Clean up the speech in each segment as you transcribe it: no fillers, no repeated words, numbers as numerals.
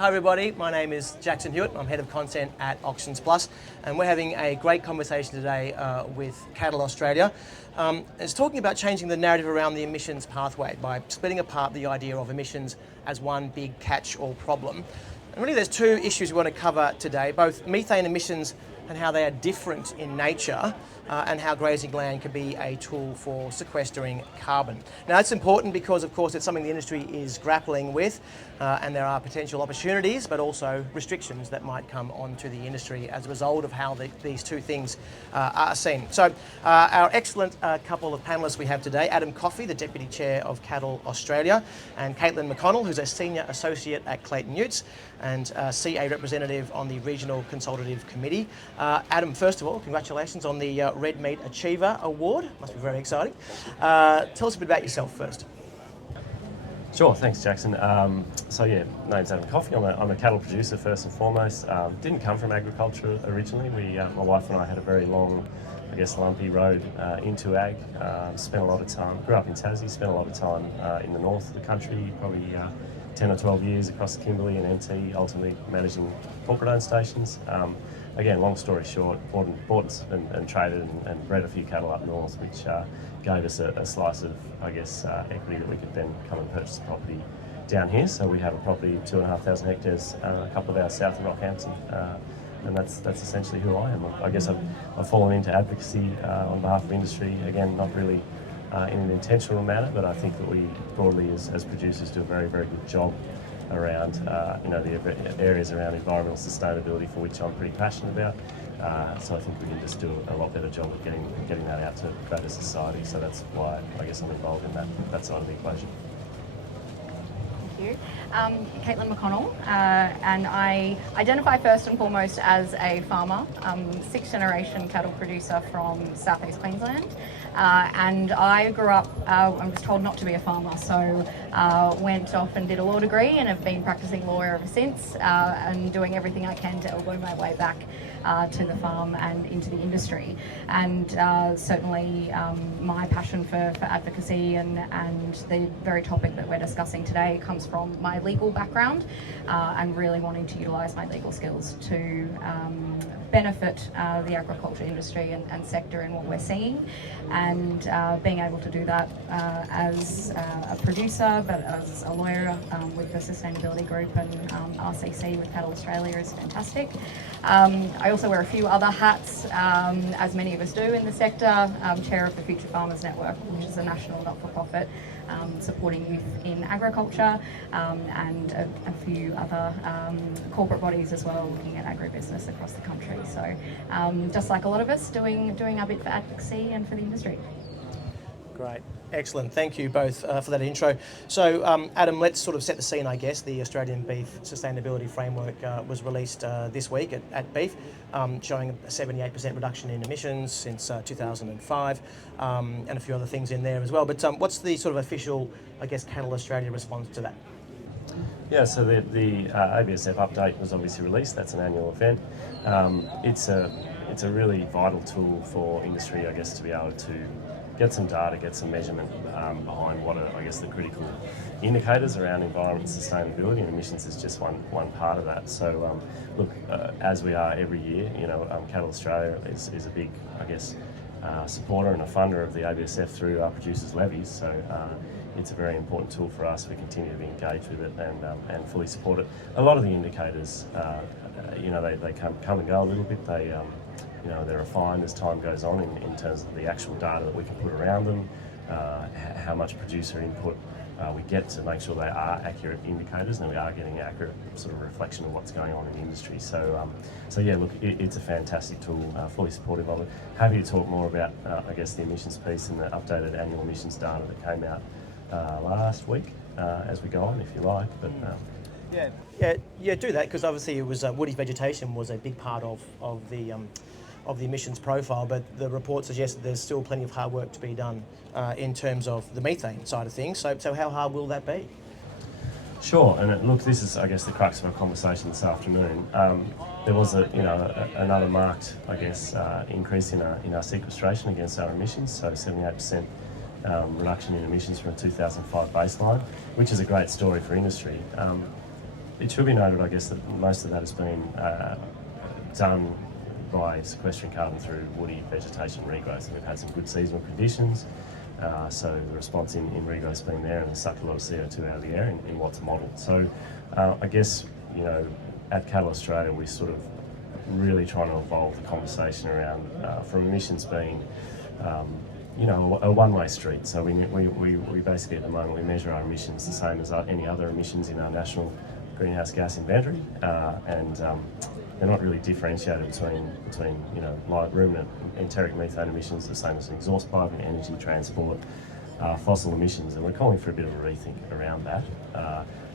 Hi everybody, my name is Jackson Hewitt. I'm Head of Content at Auctions Plus, and we're having a great conversation today with Cattle Australia. It's talking about changing the narrative around the emissions pathway by splitting apart the idea of emissions as one big catch-all problem. And really there's two issues we want to cover today, both methane emissions and how they are different in nature, and how grazing land can be a tool for sequestering carbon. Now that's important because of course it's something the industry is grappling with, and there are potential opportunities but also restrictions that might come onto the industry as a result of how these two things are seen. So our excellent couple of panellists we have today, Adam Coffey, the Deputy Chair of Cattle Australia, and Clayton McConnel, who's a Senior Associate at Clayton Utes and CA representative on the Regional Consultative Committee. Adam, first of all, congratulations on the Red Meat Achiever Award. Must be very exciting. Tell us a bit about yourself first. Sure, thanks Jackson. So yeah, name's Adam Coffey. I'm a cattle producer first and foremost. Didn't come from agriculture originally. My wife and I had a very long, lumpy road into ag. Spent a lot of time, grew up in Tassie, spent a lot of time in the north of the country, probably 10 or 12 years across the Kimberley and NT, ultimately managing corporate-owned stations. Again, long story short, bought and traded and bred a few cattle up north, which gave us a slice of, equity that we could then come and purchase a property down here. So we have a property, 2,500 hectares, a couple of hours south of Rockhampton, and that's essentially who I am. I've fallen into advocacy on behalf of industry. Again, not really in an intentional manner, but I think that we broadly as producers do a very, very good job around the areas around environmental sustainability, for which I'm pretty passionate about. So I think we can just do a lot better job of getting that out to greater society. So that's why I'm involved in that side of the equation. Thank you. Caitlin McConnell, and I identify first and foremost as a farmer, sixth generation cattle producer from southeast Queensland. And I grew up, I was told not to be a farmer, so went off and did a law degree and have been practicing law ever since, and doing everything I can to elbow my way back to the farm and into the industry. And certainly my passion for advocacy and the very topic that we're discussing today comes from my legal background, and really wanting to utilise my legal skills to benefit the agriculture industry and sector in what we're seeing, and being able to do that as a producer but as a lawyer with the sustainability group and RCC with Cattle Australia is fantastic. I also wear a few other hats, as many of us do in the sector. Chair of the Future Farmers Network, which is a national not-for-profit supporting youth in agriculture, and a few other corporate bodies as well, looking at agribusiness across the country. So just like a lot of us, doing our bit for advocacy and for the industry. Great. Excellent. Thank you both for that intro. So, Adam, let's sort of set the scene, I guess. The Australian Beef Sustainability Framework was released this week at Beef, showing a 78% reduction in emissions since 2005, and a few other things in there as well. But what's the sort of official, Cattle Australia response to that? Yeah, so the ABSF update was obviously released. That's an annual event. It's a really vital tool for industry, to be able to get some data, get some measurement behind what are, the critical indicators around environment sustainability, and emissions is just one part of that. So, as we are every year, Cattle Australia is a big, supporter and a funder of the ABSF through our producers' levies. So, it's a very important tool for us. We continue to be engaged with it and fully support it. A lot of the indicators, they come and go a little bit. They're refined as time goes on in terms of the actual data that we can put around them, how much producer input we get to make sure they are accurate indicators, and we are getting accurate sort of reflection of what's going on in the industry. So it's a fantastic tool, fully supportive of it. Happy to talk more about, the emissions piece and the updated annual emissions data that came out last week as we go on, if you like. But Yeah, do that, because obviously it was woody vegetation was a big part of the emissions profile, but the report suggests that there's still plenty of hard work to be done in terms of the methane side of things. So how hard will that be? Sure, and this is the crux of our conversation this afternoon. There was another marked increase in our sequestration against our emissions, so 78% reduction in emissions from a 2005 baseline, which is a great story for industry. it should be noted, I guess, that most of that has been done by sequestering carbon through woody vegetation regrowth. And we've had some good seasonal conditions, so the response in regrowth's been there and has sucked a lot of CO2 out of the air in what's modelled. So I guess, at Cattle Australia, we sort of really trying to evolve the conversation around from emissions being a one-way street. So we basically at the moment we measure our emissions the same as any other emissions in our national greenhouse gas inventory, and they're not really differentiated between light ruminant enteric methane emissions, the same as an exhaust pipe, and energy transport, fossil emissions, and we're calling for a bit of a rethink around that.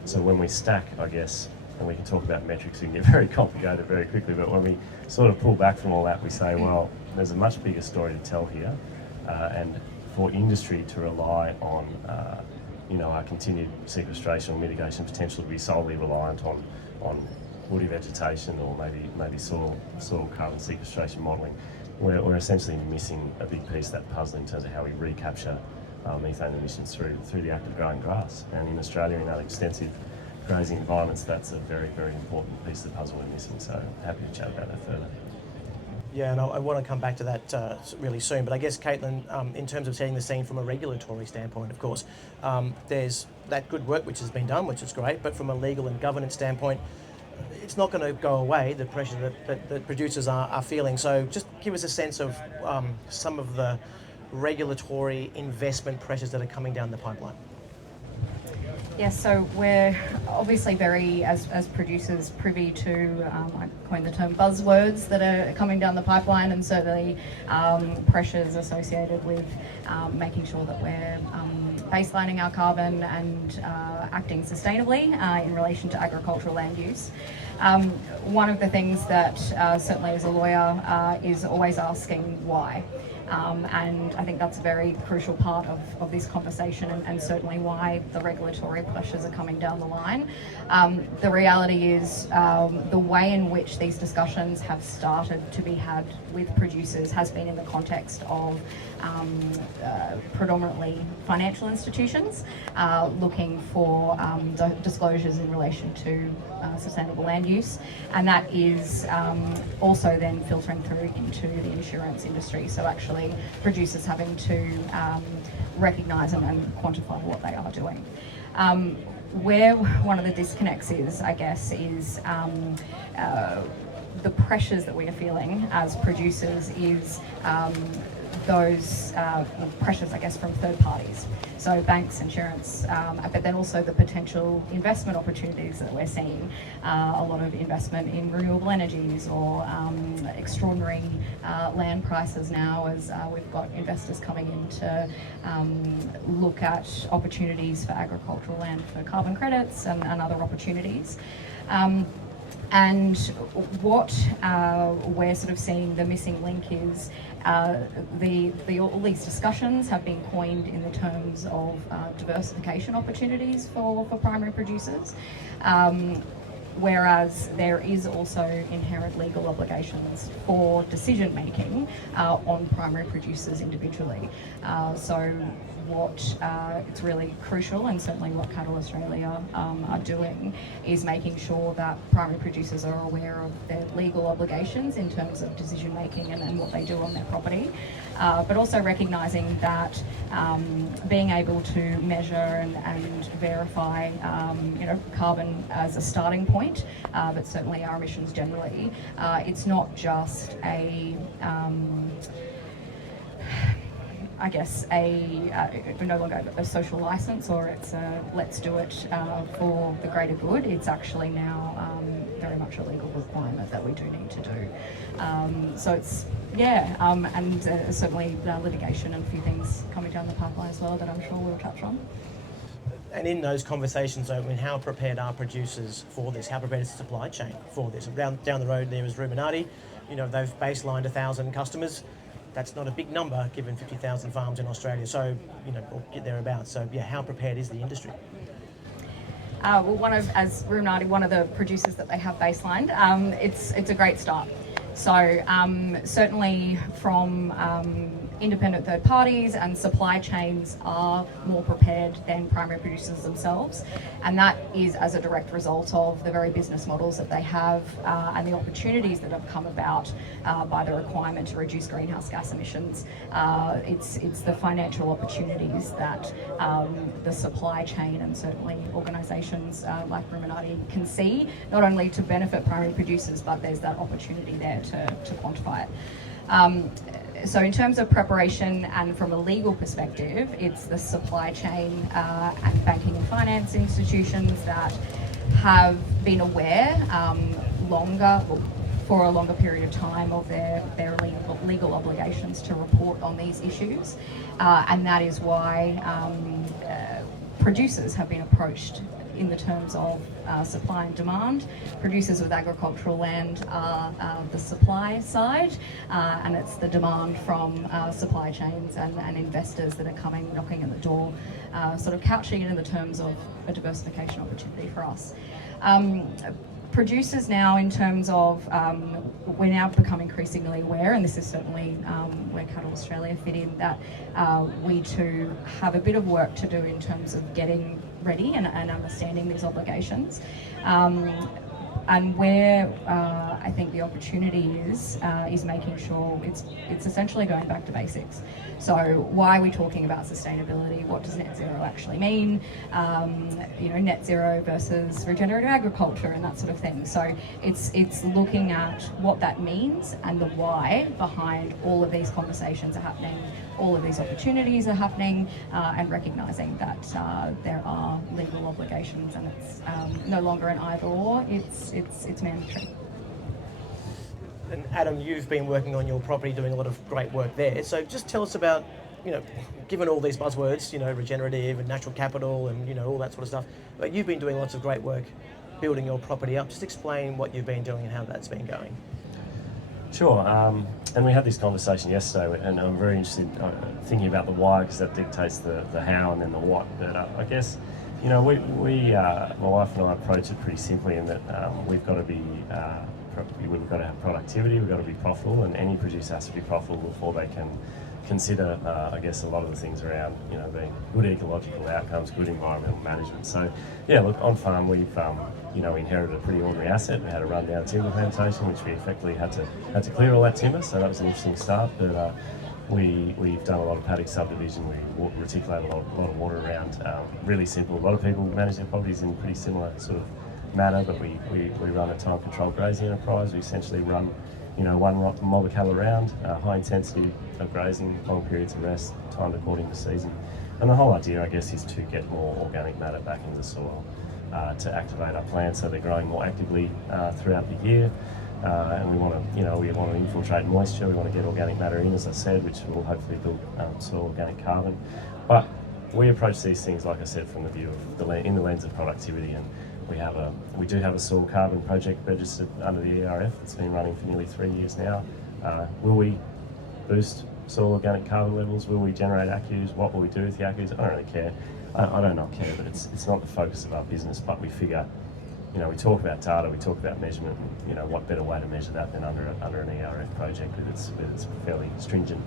So when we stack, I guess, and we can talk about metrics, we can get very complicated very quickly, but when we sort of pull back from all that, we say, well, there's a much bigger story to tell here, and for industry to rely on our continued sequestration or mitigation potential to be solely reliant on woody vegetation or maybe soil carbon sequestration modelling, we're essentially missing a big piece of that puzzle in terms of how we recapture methane emissions through the act of growing grass. And in Australia, in our extensive grazing environments, that's a very, very important piece of the puzzle we're missing. So happy to chat about that further. Yeah, and I want to come back to that really soon. But I guess, Caitlin, in terms of setting the scene from a regulatory standpoint, of course, there's that good work which has been done, which is great. But from a legal and governance standpoint, it's not going to go away, the pressure that producers are feeling. So just give us a sense of some of the regulatory investment pressures that are coming down the pipeline. Yes, so we're obviously very, as producers, privy to, I coined the term buzzwords that are coming down the pipeline, and certainly pressures associated with making sure that we're baselining our carbon and acting sustainably in relation to agricultural land use. One of the things that certainly as a lawyer is always asking why. And I think that's a very crucial part of this conversation, and certainly why the regulatory pressures are coming down the line. The reality is the way in which these discussions have started to be had with producers has been in the context of predominantly financial institutions looking for disclosures in relation to sustainable land use, and that is also then filtering through into the insurance industry. So actually producers having to recognise and quantify what they are doing. Where one of the disconnects is, I guess, is the pressures that we are feeling as producers is those pressures, I guess, from third parties. So banks, insurance, but then also the potential investment opportunities that we're seeing. A lot of investment in renewable energies or extraordinary land prices now, as we've got investors coming in to look at opportunities for agricultural land for carbon credits and other opportunities. And what we're sort of seeing the missing link is all these discussions have been coined in the terms of diversification opportunities for primary producers, whereas there is also inherent legal obligations for decision making on primary producers individually. So what it's really crucial, and certainly what Cattle Australia are doing, is making sure that primary producers are aware of their legal obligations in terms of decision making and what they do on their property, but also recognising that being able to measure and verify carbon as a starting point, but certainly our emissions generally, it's not just no longer a social license, or it's a let's do it for the greater good. It's actually now very much a legal requirement that we do need to do. So it's, and certainly litigation and a few things coming down the pipeline as well that I'm sure we'll touch on. And in those conversations, though, how prepared are producers for this? How prepared is the supply chain for this? Down the road there is Ruminati. They've baselined 1,000 customers. That's not a big number given 50,000 farms in Australia, so, or get thereabouts. So, how prepared is the industry? As Ruminati, one of the producers that they have baselined, it's a great start. So certainly from independent third parties and supply chains are more prepared than primary producers themselves, and that is as a direct result of the very business models that they have and the opportunities that have come about by the requirement to reduce greenhouse gas emissions. It's the financial opportunities that the supply chain and certainly organisations like Ruminati can see, not only to benefit primary producers, but there's that opportunity there to quantify it. So in terms of preparation and from a legal perspective, it's the supply chain and banking and finance institutions that have been aware for a longer period of time of their legal obligations to report on these issues. And that is why producers have been approached in the terms of supply and demand. Producers with agricultural land are the supply side, and it's the demand from supply chains and investors that are knocking at the door, sort of couching it in the terms of a diversification opportunity for us. Producers now, in terms of, we're now become increasingly aware, and this is certainly where Cattle Australia fit in, that we too have a bit of work to do in terms of getting ready and understanding these obligations. And where I think the opportunity is making sure it's essentially going back to basics. So why are we talking about sustainability? What does net zero actually mean? Net zero versus regenerative agriculture and that sort of thing. So it's looking at what that means and the why behind all of these conversations are happening, all of these opportunities are happening, and recognising that there are legal obligations, and it's no longer an either or. It's mandatory. And Adam, you've been working on your property, doing a lot of great work there. So just tell us about, given all these buzzwords, regenerative and natural capital and, all that sort of stuff, but you've been doing lots of great work building your property up. Just explain what you've been doing and how that's been going. Sure, and we had this conversation yesterday, and I'm very interested in thinking about the why, because that dictates the how and then the what. But I guess, we my wife and I approach it pretty simply in that we've got to have productivity, we've got to be profitable, and any producer has to be profitable before they can consider, a lot of the things around, being good ecological outcomes, good environmental management. So, look, on farm we've, inherited a pretty ordinary asset. We had a rundown timber plantation, which we effectively had to clear all that timber. So that was an interesting start. But we've done a lot of paddock subdivision. We reticulate a lot of water around. Really simple. A lot of people manage their properties in a pretty similar sort of manner, but we run a time-controlled grazing enterprise. We essentially run, one mob of cattle around, high intensity of grazing, long periods of rest, timed according to season. And the whole idea, I guess, is to get more organic matter back into the soil, to activate our plants so they're growing more actively throughout the year. And we want to infiltrate moisture. We want to get organic matter in, as I said, which will hopefully build soil organic carbon. But we approach these things, like I said, from the view of in the lens of productivity. And we do have a soil carbon project registered under the ERF. It's been running for nearly 3 years now. Will we boost soil organic carbon levels? Will we generate ACCUs? What will we do with the ACCUs? I don't really care. I don't not care, but it's not the focus of our business. But we figure, we talk about data, we talk about measurement. What better way to measure that than under an ERF project with its fairly stringent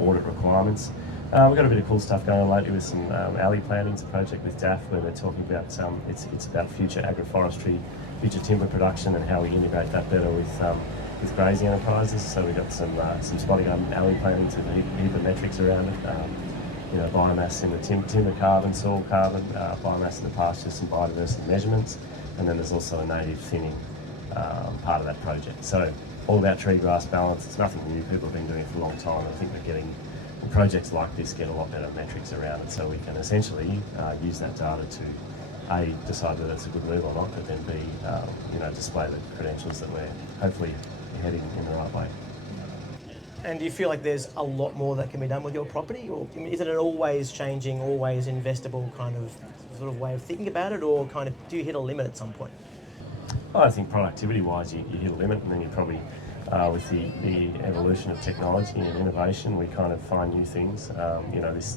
audit requirements. We've got a bit of cool stuff going on lately with some alley planting. It's a project with DAF where they're talking about it's about future agroforestry, future timber production, and how we integrate that better with grazing enterprises. So we've got some spotty garden alley planting to heap of metrics around it. Biomass in the timber carbon, soil carbon, biomass in the pasture, some biodiversity measurements, and then there's also a native thinning part of that project. So all about tree grass balance. It's nothing new. People have been doing it for a long time. I think we're getting projects like this get a lot better metrics around it, so we can essentially use that data to A, decide whether it's a good move or not, but then B, display the credentials that we're hopefully heading in the right way. And do you feel like there's a lot more that can be done with your property, or is it an always changing, always investable kind of sort of way of thinking about it, or kind of do you hit a limit at some point? I think productivity-wise, you hit a limit, and then you probably, with the evolution of technology and innovation, we kind of find new things.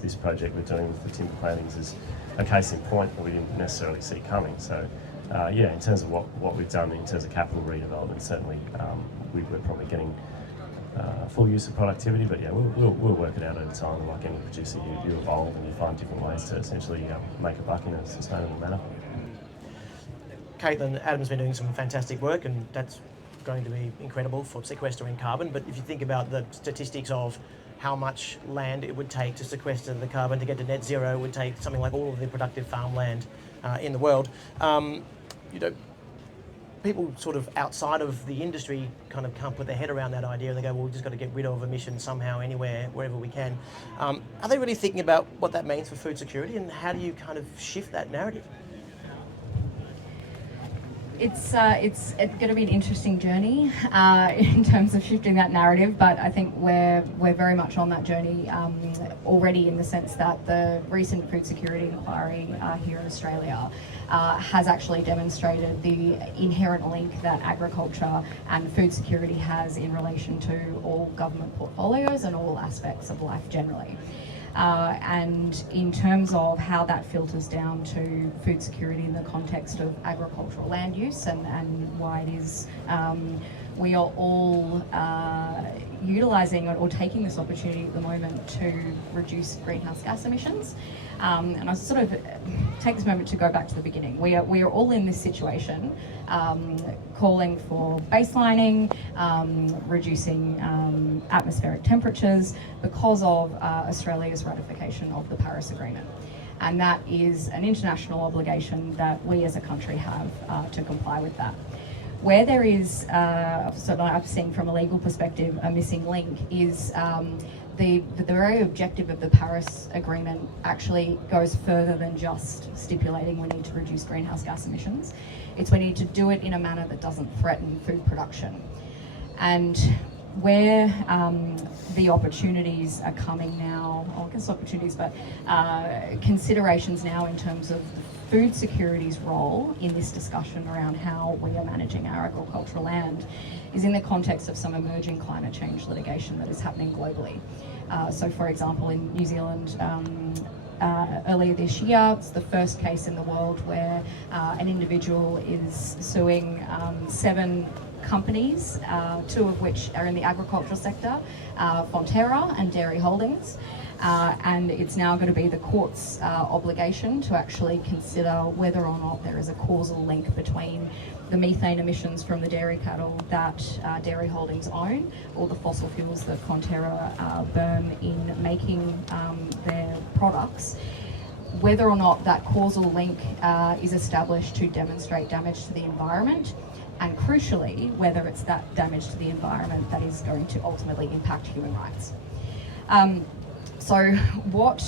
This project we're doing with the timber plantings is a case in point that we didn't necessarily see coming. So, in terms of what we've done in terms of capital redevelopment, certainly we're probably getting full use of productivity, but yeah, we'll work it out over time. Like any producer, you evolve and you find different ways to essentially make a buck in a sustainable manner. Caitlin, Adam's been doing some fantastic work, and that's going to be incredible for sequestering carbon. But if you think about the statistics of how much land it would take to sequester the carbon to get to net zero, it would take something like all of the productive farmland in the world. People sort of outside of the industry kind of can't put their head around that idea, and they go, well, we've just got to get rid of emissions somehow, anywhere, wherever we can. Are they really thinking about what that means for food security, and how do you kind of shift that narrative? It's going to be an interesting journey in terms of shifting that narrative, but I think we're very much on that journey already, in the sense that the recent food security inquiry here in Australia has actually demonstrated the inherent link that agriculture and food security has in relation to all government portfolios and all aspects of life generally. And in terms of how that filters down to food security in the context of agricultural land use, and why it is we are all utilising or taking this opportunity at the moment to reduce greenhouse gas emissions. And I sort of take this moment to go back to the beginning. We are all in this situation, calling for baselining, reducing atmospheric temperatures because of Australia's ratification of the Paris Agreement. And that is an international obligation that we as a country have to comply with that. Where there is, so I've seen from a legal perspective, a missing link is the very objective of the Paris Agreement actually goes further than just stipulating we need to reduce greenhouse gas emissions. It's we need to do it in a manner that doesn't threaten food production. And where the opportunities are coming now, or I guess opportunities, but considerations now in terms of the food security's role in this discussion around how we are managing our agricultural land is in the context of some emerging climate change litigation that is happening globally. So for example, in New Zealand, earlier this year, it's the first case in the world where an individual is suing 7 companies, 2 of which are in the agricultural sector, Fonterra and Dairy Holdings. And it's now going to be the court's obligation to actually consider whether or not there is a causal link between the methane emissions from the dairy cattle that Dairy Holdings own, or the fossil fuels that Fonterra burn in making their products, whether or not that causal link is established to demonstrate damage to the environment, and crucially, whether it's that damage to the environment that is going to ultimately impact human rights. So what,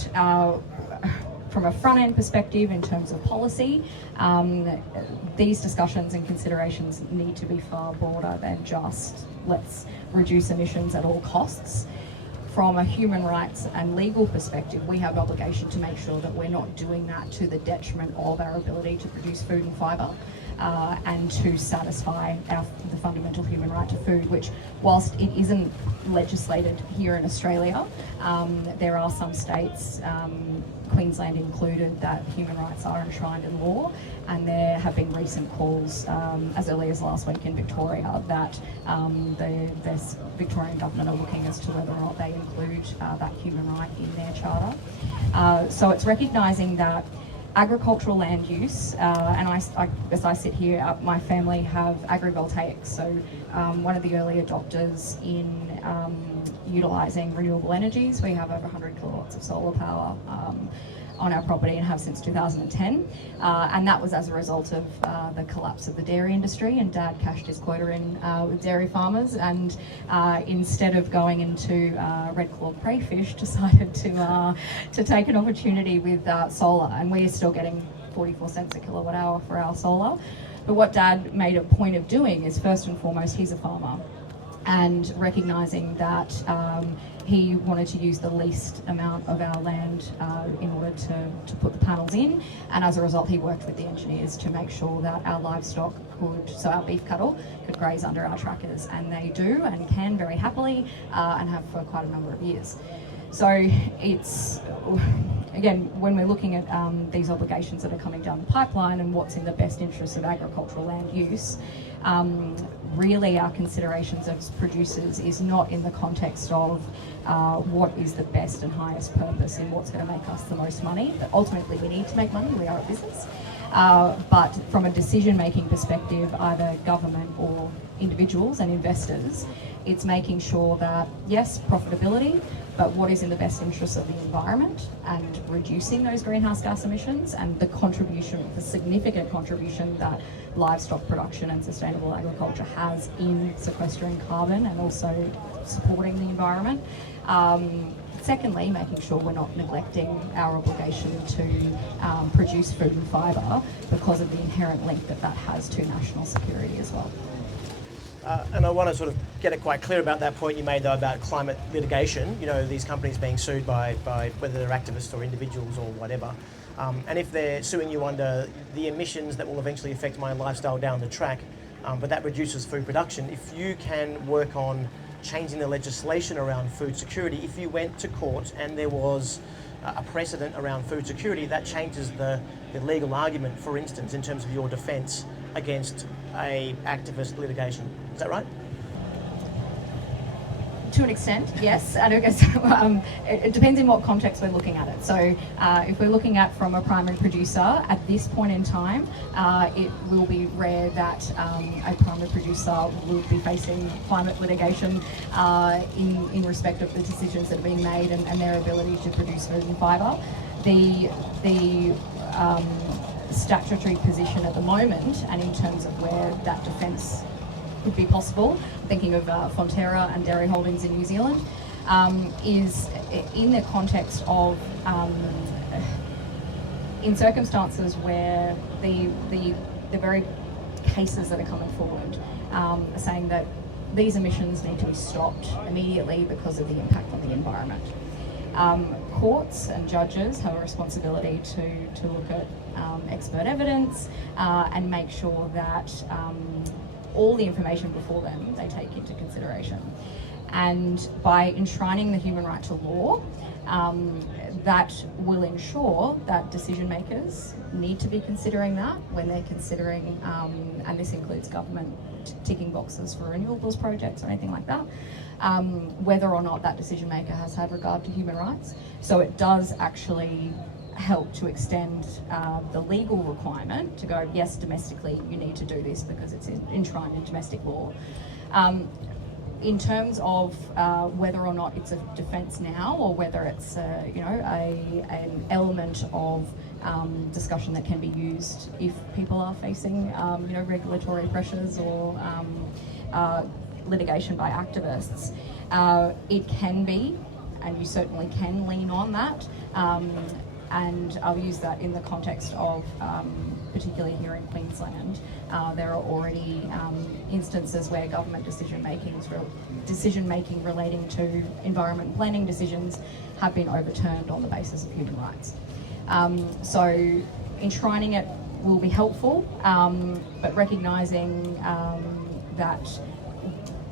from a front-end perspective in terms of policy, these discussions and considerations need to be far broader than just let's reduce emissions at all costs. From a human rights and legal perspective, we have an obligation to make sure that we're not doing that to the detriment of our ability to produce food and fibre, and to satisfy the fundamental human right to food, which, whilst it isn't legislated here in Australia, there are some states, Queensland included, that human rights are enshrined in law, and there have been recent calls, as early as last week in Victoria, that the Victorian government are looking as to whether or not they include that human right in their charter. So it's recognising that agricultural land use, and as I sit here, my family have agrivoltaics, so one of the early adopters in utilising renewable energies. We have over 100 kilowatts of solar power on our property and have since 2010, and that was as a result of the collapse of the dairy industry, and Dad cashed his quota in with dairy farmers, and instead of going into red-clawed crayfish, decided to take an opportunity with solar, and we're still getting 44 cents a kilowatt hour for our solar. But what Dad made a point of doing is, first and foremost, he's a farmer, and recognising that he wanted to use the least amount of our land in order to put the panels in, and as a result he worked with the engineers to make sure that our livestock could, so our beef cattle could graze under our trackers, and they do and can very happily and have for quite a number of years. So it's, again, when we're looking at these obligations that are coming down the pipeline and what's in the best interest of agricultural land use, really our considerations as producers is not in the context of what is the best and highest purpose in what's going to make us the most money. But ultimately we need to make money, we are a business. But from a decision-making perspective, either government or individuals and investors, it's making sure that, yes, profitability, but what is in the best interest of the environment and reducing those greenhouse gas emissions, and the contribution, the significant contribution that livestock production and sustainable agriculture has in sequestering carbon and also supporting the environment. Secondly, making sure we're not neglecting our obligation to produce food and fibre because of the inherent link that that has to national security as well. And I want to sort of get it quite clear about that point you made, though, about climate litigation. You know, these companies being sued by whether they're activists or individuals or whatever. And if they're suing you under the emissions that will eventually affect my lifestyle down the track, but that reduces food production, if you can work on changing the legislation around food security, if you went to court and there was a precedent around food security, that changes the legal argument, for instance, in terms of your defence against a activist litigation. Is that right? To an extent, yes. And I guess it depends in what context we're looking at it. So if we're looking at from a primary producer, at this point in time, it will be rare that a primary producer will be facing climate litigation in respect of the decisions that are being made and their ability to produce food and fibre. The statutory position at the moment, and in terms of where that defence would be possible, thinking of Fonterra and dairy holdings in New Zealand, is in the context of in circumstances where the very cases that are coming forward are saying that these emissions need to be stopped immediately because of the impact on the environment. Courts and judges have a responsibility to look at expert evidence and make sure that all the information before them they take into consideration. And by enshrining the human right to law, that will ensure that decision makers need to be considering that when they're considering, and this includes government ticking boxes for renewables projects or anything like that, whether or not that decision maker has had regard to human rights. So it does actually help to extend the legal requirement to go, yes, domestically you need to do this because it's enshrined in domestic law. In terms of whether or not it's a defence now, or whether it's an element of discussion that can be used if people are facing regulatory pressures or litigation by activists, it can be, and you certainly can lean on that. And I'll use that in the context of, particularly here in Queensland, there are already instances where government decision making relating to environment planning decisions have been overturned on the basis of human rights. So enshrining it will be helpful, but recognising that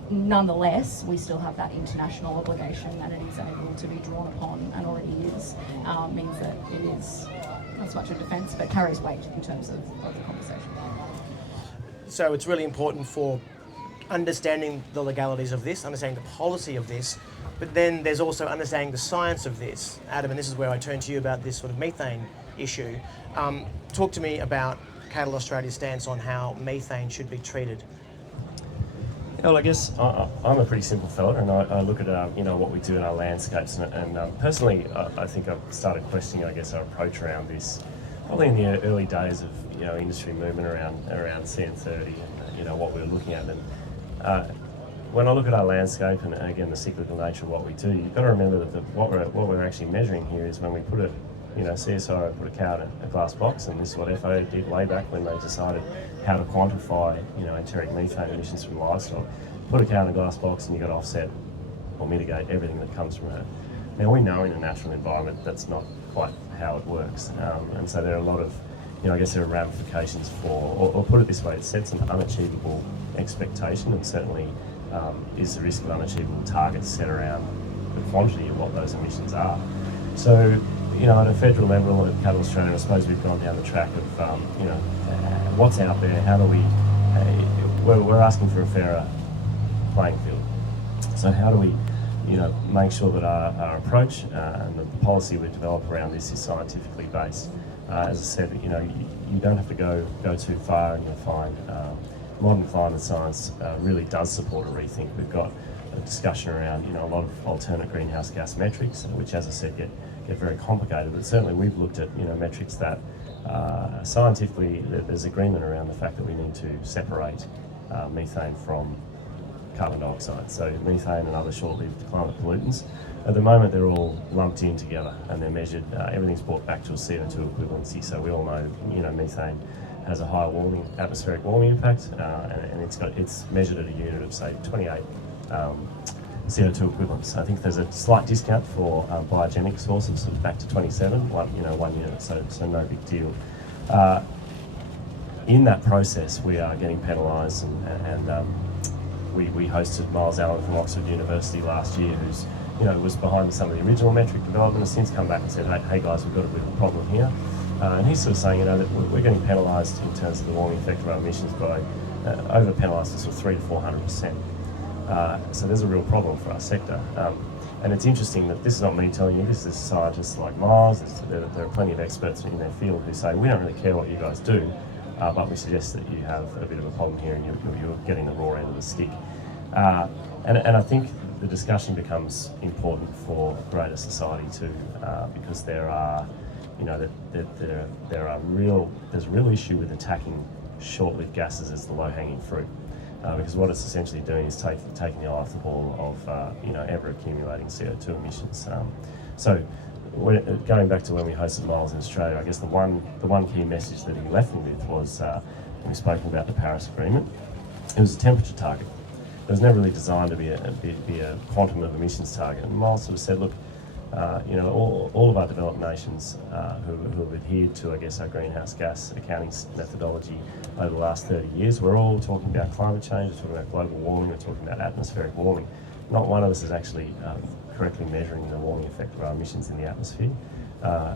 nonetheless, we still have that international obligation, and it is able to be drawn upon, and already is, means that it is not so much a defence, but carries weight in terms of the conversation. So it's really important for understanding the legalities of this, understanding the policy of this, but then there's also understanding the science of this. Adam, and this is where I turn to you about this sort of methane issue. Talk to me about Cattle Australia's stance on how methane should be treated. Well, I guess I'm a pretty simple fella, and I look at what we do in our landscapes, and personally, I think I've started questioning, I guess, our approach around this, probably in the early days of industry movement around CN30 and what we were looking at. And when I look at our landscape and again the cyclical nature of what we do, you've got to remember that what we're actually measuring here is when we put it. CSIRO put a cow in a glass box, and this is what FAO did way back when they decided how to quantify, enteric methane emissions from livestock. Put a cow in a glass box, and you've got to offset or mitigate everything that comes from it. Now we know in a natural environment that's not quite how it works, and so there are a lot of, I guess there are ramifications for, or put it this way, it sets an unachievable expectation, and certainly is the risk of unachievable targets set around the quantity of what those emissions are. So, at a federal level at Cattle Australia, I suppose we've gone down the track of, what's out there, how do we, we're asking for a fairer playing field. So how do we, make sure that our approach and the policy we develop around this is scientifically based? As I said, you don't have to go too far, and you'll find modern climate science really does support a rethink. We've got a discussion around a lot of alternate greenhouse gas metrics, which, as I said, get very complicated. But certainly we've looked at metrics that scientifically there's agreement around the fact that we need to separate methane from carbon dioxide. So methane and other short-lived climate pollutants, at the moment they're all lumped in together and they're measured. Everything's brought back to a CO2 equivalency. So we all know, methane has a higher atmospheric warming impact, and it's measured at a unit of say 28 CO2 equivalents. I think there's a slight discount for biogenic sources, back to 27, one unit. So no big deal. In that process, we are getting penalised, and we hosted Miles Allen from Oxford University last year, who's was behind some of the original metric development, has since come back and said, hey guys, we've got a bit of a problem here. And he's sort of saying, that we're getting penalised in terms of the warming effect of our emissions by over penalised to sort of 300 to 400%. So there's a real problem for our sector. And it's interesting that this is not me telling you this, is scientists like Miles, there are plenty of experts in their field who say, we don't really care what you guys do, but we suggest that you have a bit of a problem here and you're getting the raw end of the stick. And I think the discussion becomes important for greater society too, because there's a real issue with attacking short-lived gases as the low-hanging fruit, because what it's essentially doing is taking the eye off the ball of ever-accumulating CO2 emissions. So going back to when we hosted Miles in Australia, I guess the one key message that he left me with was, when we spoke about the Paris Agreement, it was a temperature target. It was never really designed to be a quantum of emissions target. And Miles sort of said, look, all of our developed nations who have adhered to, I guess, our greenhouse gas accounting methodology over the last 30 years, we're all talking about climate change, we're talking about global warming, we're talking about atmospheric warming. Not one of us is actually correctly measuring the warming effect of our emissions in the atmosphere.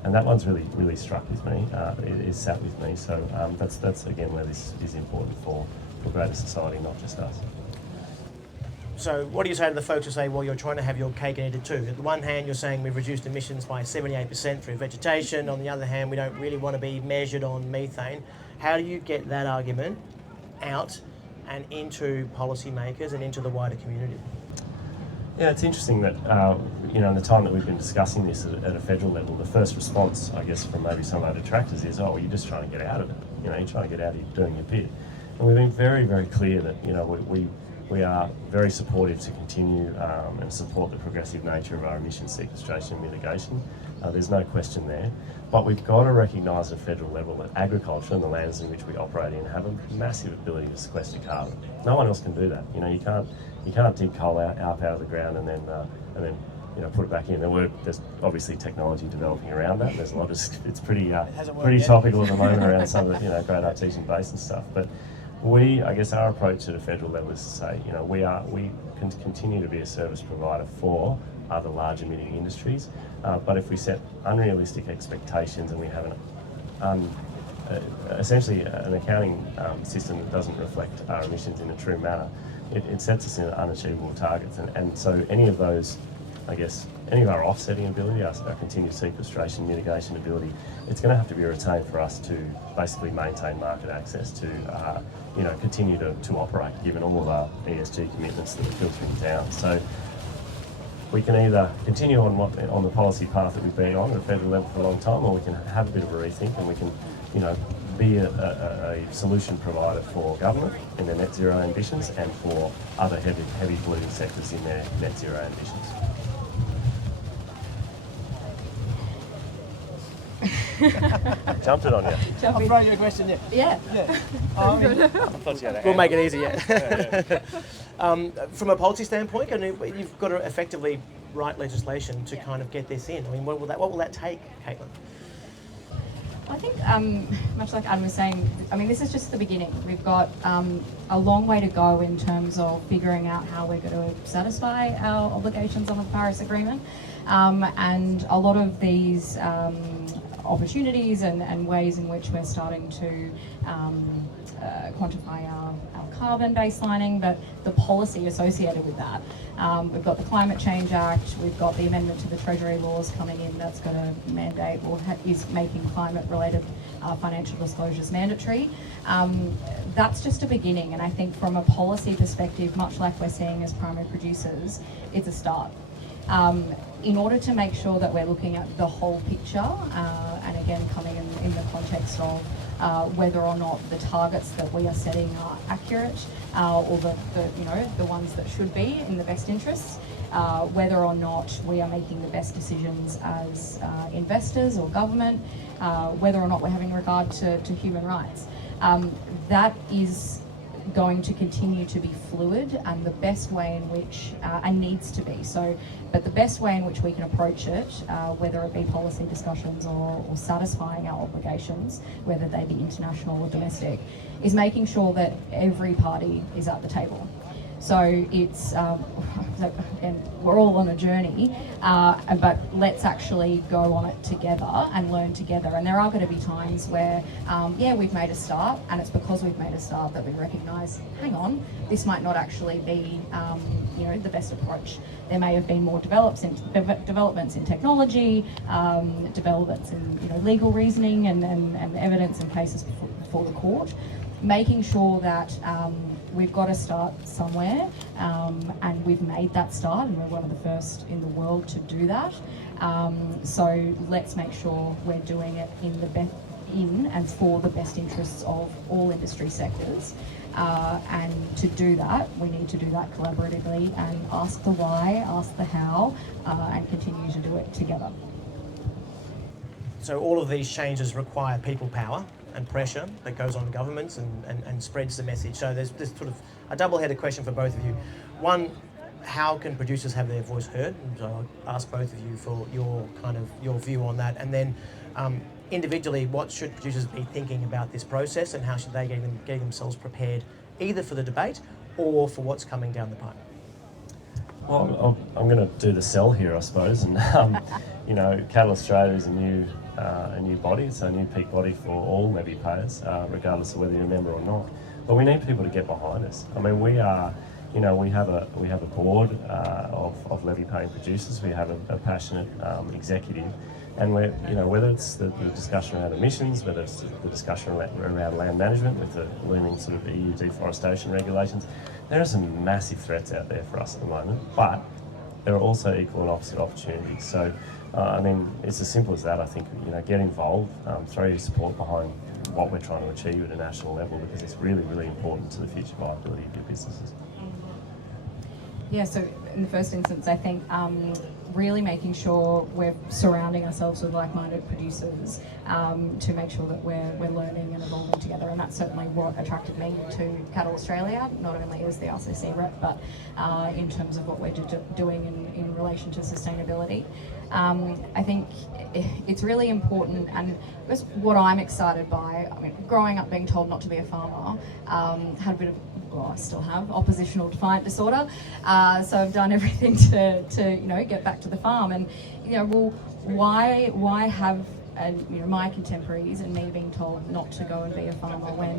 And that one's really struck with me, it sat with me. So that's again where this is important for greater society, not just us. So what do you say to the folks who say, well, you're trying to have your cake and eat it too? At the one hand, you're saying we've reduced emissions by 78% through vegetation. On the other hand, we don't really want to be measured on methane. How do you get that argument out and into policymakers and into the wider community? Yeah, it's interesting that, in the time that we've been discussing this at a federal level, the first response, I guess, from maybe some of our detractors is, oh, well, you're just trying to get out of it. You're trying to get out of doing your bit. And we've been very, very clear that, we are very supportive to continue and support the progressive nature of our emissions sequestration and mitigation. There's no question there. But we've got to recognise at a federal level that agriculture and the lands in which we operate in have a massive ability to sequester carbon. No one else can do that. You can't dig coal up out of the ground and then put it back in. There's obviously technology developing around that. There's a lot of it's pretty topical at the moment around some of the Great Artesian Basin stuff. But I guess our approach at a federal level is to say, we can continue to be a service provider for other large emitting industries, but if we set unrealistic expectations and we have essentially an accounting system that doesn't reflect our emissions in a true manner, it sets us in unachievable targets. And so any of those, I guess, any of our offsetting ability, our continued sequestration, mitigation ability, it's going to have to be retained for us to basically maintain market access to, continue to operate, given all of our ESG commitments that are filtering down. So we can either continue on the policy path that we've been on at a federal level for a long time, or we can have a bit of a rethink and we can, be a solution provider for government in their net zero ambitions and for other heavy polluting sectors in their net zero ambitions. Jumped it on you. I'll throw you a question, Yeah. We'll make it easy, From a policy standpoint, you've got to effectively write legislation to kind of get this in. I mean, what will that take, Caitlin? I think, much like Adam was saying, this is just the beginning. We've got a long way to go in terms of figuring out how we're going to satisfy our obligations on the Paris Agreement. And a lot of these opportunities and ways in which we're starting to quantify our carbon baselining, but the policy associated with that. We've got the Climate Change Act, we've got the amendment to the Treasury laws coming in that's going to mandate or is making climate-related financial disclosures mandatory. That's just a beginning, and I think from a policy perspective, much like we're seeing as primary producers, it's a start. In order to make sure that we're looking at the whole picture, and again coming in the context of whether or not the targets that we are setting are accurate, or the ones that should be in the best interests, whether or not we are making the best decisions as investors or government, whether or not we're having regard to human rights. That is going to continue to be fluid, and the best way in which, and needs to be so, but the best way in which we can approach it, whether it be policy discussions or satisfying our obligations, whether they be international or domestic, is making sure that every party is at the table. So it's, and we're all on a journey, but let's actually go on it together and learn together. And there are going to be times where, we've made a start, and it's because we've made a start that we recognise, hang on, this might not actually be, the best approach. There may have been more developments in technology, developments in legal reasoning and evidence and cases before the court, making sure that we've got to start somewhere, and we've made that start, and we're one of the first in the world to do that. So let's make sure we're doing it in and for the best interests of all industry sectors. And to do that, we need to do that collaboratively and ask the why, ask the how, and continue to do it together. So all of these changes require people power and pressure that goes on governments and spreads the message. So there's sort of a double-headed question for both of you. One, how can producers have their voice heard? So I'll ask both of you for your view on that. And then individually, what should producers be thinking about this process, and how should they get themselves prepared either for the debate or for what's coming down the pipe? Well, I'm going to do the sell here, I suppose, and Cattle Australia is a new body. It's a new peak body for all levy payers, regardless of whether you're a member or not. But we need people to get behind us. I mean, we are, we have a board of levy paying producers. We have a passionate executive, and we're, whether it's the discussion around emissions, whether it's the discussion around land management with the looming sort of EU deforestation regulations, there are some massive threats out there for us at the moment, but there are also equal and opposite opportunities. So, it's as simple as that. I think, get involved, throw your support behind what we're trying to achieve at a national level, because it's really, really important to the future viability of your businesses. Yeah, so in the first instance, I think really making sure we're surrounding ourselves with like-minded producers to make sure that we're learning and evolving together, and that's certainly what attracted me to Cattle Australia, not only as the RCC rep, but in terms of what we're doing in relation to sustainability. I think it's really important, and that's what I'm excited by. I mean, growing up being told not to be a farmer, had a bit of, well, I still have oppositional defiant disorder, so I've done everything to get back to the farm. And why have my contemporaries and me being told not to go and be a farmer when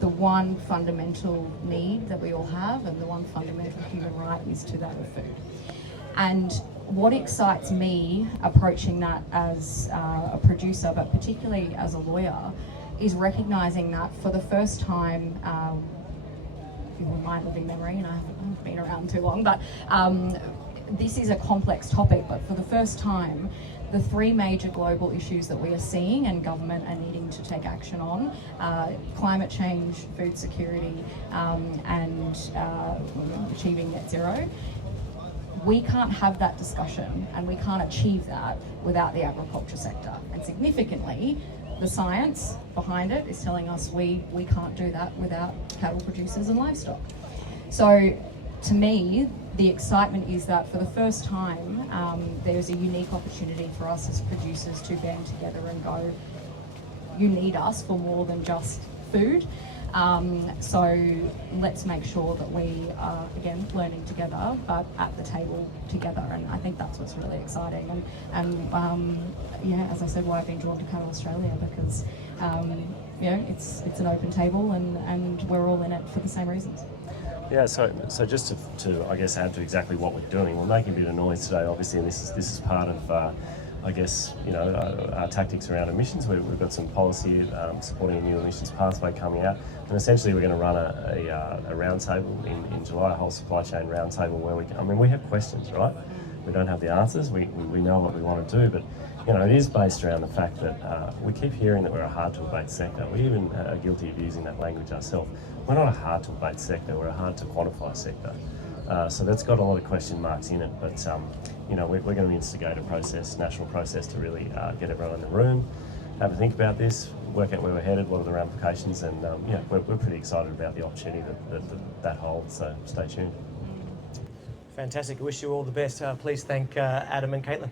the one fundamental need that we all have and the one fundamental human right is to that of food. And what excites me approaching that as a producer, but particularly as a lawyer, is recognising that for the first time, in my living memory, and I haven't been around too long, but this is a complex topic, but for the first time, the three major global issues that we are seeing and government are needing to take action on, climate change, food security, and achieving net zero, we can't have that discussion and we can't achieve that without the agriculture sector. And significantly, the science behind it is telling us we can't do that without cattle producers and livestock. So to me, the excitement is that for the first time, there's a unique opportunity for us as producers to band together and go, you need us for more than just food. So let's make sure that we are, again, learning together, but at the table together. And I think that's what's really exciting. And yeah, as I said, why I've been drawn to Cattle Australia, because it's an open table, and we're all in it for the same reasons. Yeah, so just to I guess add to exactly what we're doing, we're making a bit of noise today, obviously, and this is part of I guess our tactics around emissions. We've got some policy supporting a new emissions pathway coming out, and essentially we're going to run a roundtable in July, a whole supply chain roundtable where we have questions, right? We don't have the answers. We know what we want to do, but it is based around the fact that we keep hearing that we're a hard-to-abate sector. We even are guilty of using that language ourselves. We're not a hard-to-abate sector, we're a hard-to-quantify sector. So that's got a lot of question marks in it, but we're going to instigate a process, national process, to really get everyone in the room, have a think about this, work out where we're headed, what are the ramifications, and we're pretty excited about the opportunity that holds, so stay tuned. Fantastic. I wish you all the best. Please thank Adam and Caitlin.